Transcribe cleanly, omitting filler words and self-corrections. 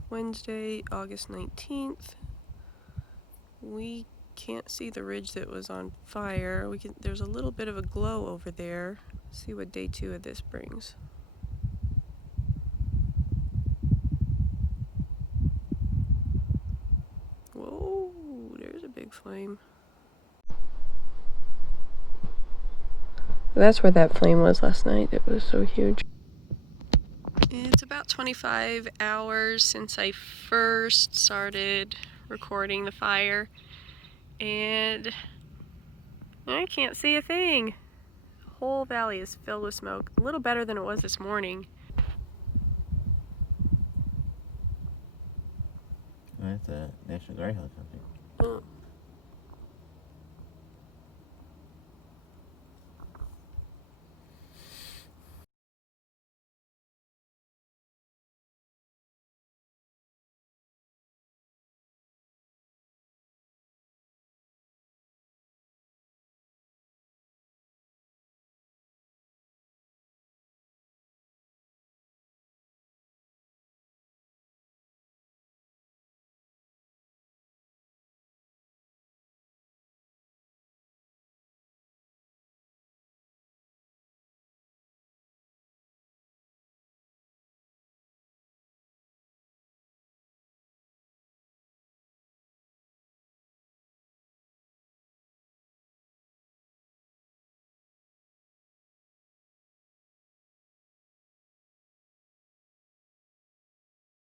It's Wednesday, August 19th. We can't see the ridge that was on fire. There's a little bit of a glow over there. Let's see what day 2 of this brings. Whoa, there's a big flame. That's where that flame was last night. It was so huge. It's about 25 hours since I first started recording the fire, and I can't see a thing. The whole valley is filled with smoke. A little better than it was this morning. That's a National Guard helicopter. Oh.